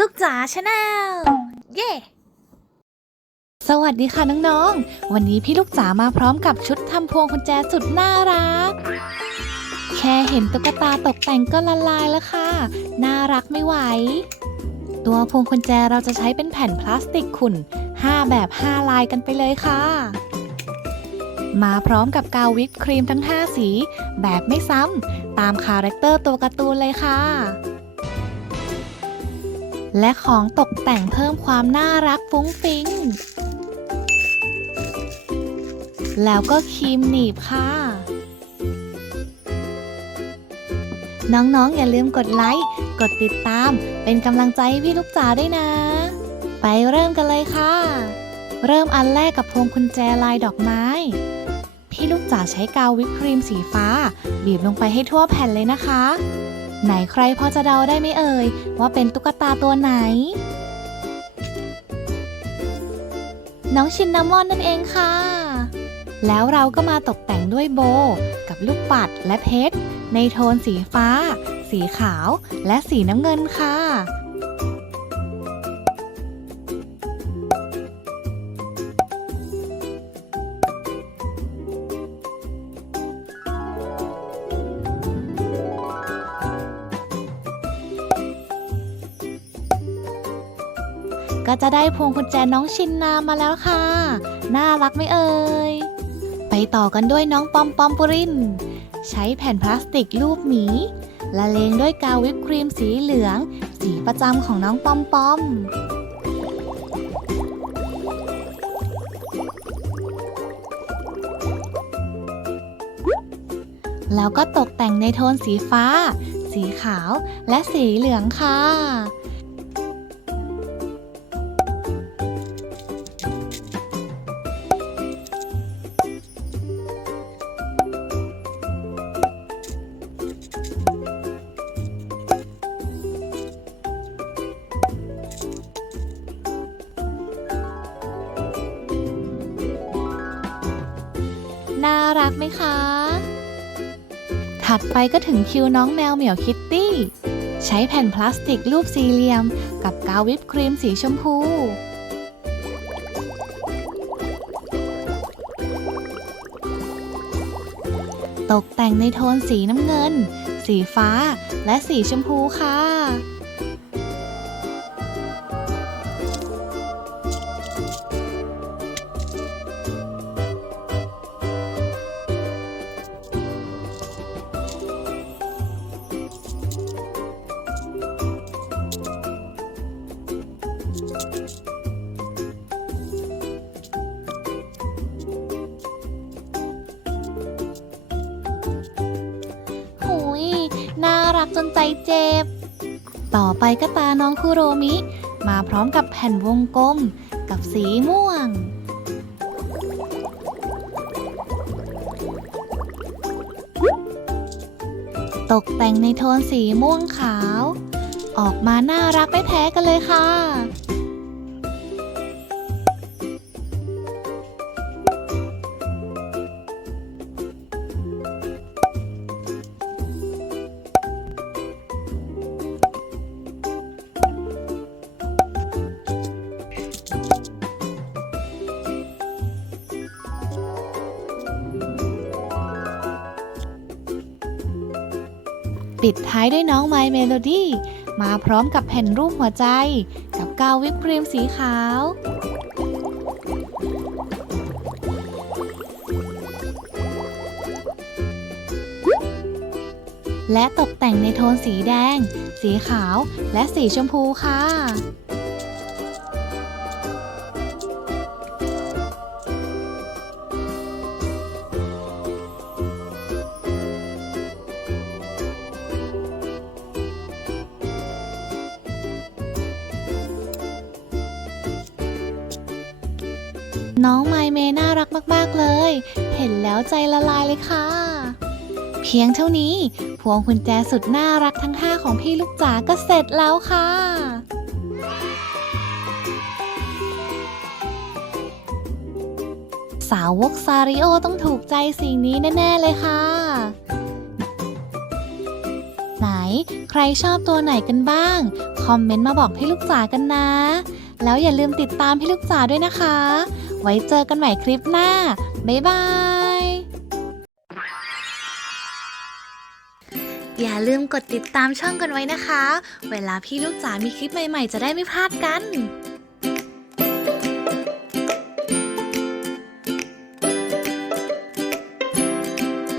ลูกจ๋าชาแนลเย้สวัสดีค่ะน้องๆ วันนี้พี่ลูกจ๋ามาพร้อมกับชุดทำพวงกุญแจสุดน่ารัก แค่เห็นตุ๊กตาตกแต่งก็ละลายแล้วค่ะ น่ารักไม่ไหว ตัวพวงกุญแจเราจะใช้เป็นแผ่นพลาสติกขุ่น 5 แบบ 5 ลายกันไปเลยค่ะ มาพร้อมกับกาววิปครีมทั้ง 5 สี แบบไม่ซ้ำตามคาแรคเตอร์ตัวการ์ตูนเลยค่ะ และของตกแต่งเพิ่มความน่ารักฟุ้งฟิ้ง แล้วก็ครีมหนีบค่ะ น้องๆอย่าลืมกดไลค์ กดติดตาม เป็นกำลังใจให้พี่ลูกจ๋าด้วยนะ ไปเริ่มกันเลยค่ะ เริ่มอันแรกกับพวงกุญแจลายดอกไม้ พี่ลูกจ๋าใช้กาววิปครีมสีฟ้า บีบลงไปให้ทั่วแผ่นเลยนะคะ ไหนใครพอจะเดาได้ไหมเอ่ย ว่าเป็นตุ๊กตาตัวไหน น้องชินนามอนนั่นเองค่ะ แล้วเราก็มาตกแต่งด้วยโบ กับลูกปัดและเพชร ในโทนสีฟ้า สีขาว และสีน้ำเงินค่ะ ก็จะได้พวงกุญแจน้องชินนามาแล้วค่ะ น่ารักไหมเอ่ย ไปต่อกันด้วยน้องปอมปอมปุริน ใช้แผ่นพลาสติกรูปหมีละเลงด้วยกาววิปครีมสีเหลือง สีประจำของน้องปอมปอมแล้วก็ตกแต่งในโทนสีฟ้า สีขาว และสีเหลืองค่ะ น่ารักไหมคะ ถัดไปก็ถึงคิวน้องแมวเหมียวคิตตี้ ใช้แผ่นพลาสติกรูปสี่เหลี่ยม กับกาววิปครีมสีชมพู ตกแต่งในโทนสีน้ำเงิน สีฟ้า และสีชมพูค่ะ หุยน่ารักจนใจเจ็บ ต่อไปก็ตาน้องคุโรมิ มาพร้อมกับแผ่นวงกลม กับสีม่วง ตกแต่งในโทนสีม่วงขาว ออกมาน่ารักไม่แพ้กันเลยค่ะ ปิดท้ายด้วยน้องไมเมโลดี้มาพร้อมกับแผ่นรูปหัวใจ กับกาววิปครีมสีขาว และตกแต่งในโทนสีแดง สีขาวและสีชมพูค่ะ น้องไมเมน่ารักมากๆเลย เห็นแล้วใจละลายเลยค่ะ เพียงเท่านี้ พวงกุญแจสุดน่ารักทั้ง 5 ของพี่ลูกจ๋าก็เสร็จแล้วค่ะสาวกซาริโอต้องถูกใจสิ่งนี้แน่ ๆ เลยค่ะ ไหนใครชอบตัวไหนกันบ้างคคอมเมนต์มาบอกพี่ลูกจ๋ากันนะ แล้วอย่าลืมติดตามพี่ลูกจ๋าด้วยนะคะ ไว้เจอกันใหม่คลิปหน้า บ๊ายบาย อย่าลืมกดติดตามช่องกันไว้นะคะ เวลาพี่ลูกจ๋ามีคลิปใหม่ๆ จะได้ไม่พลาดกัน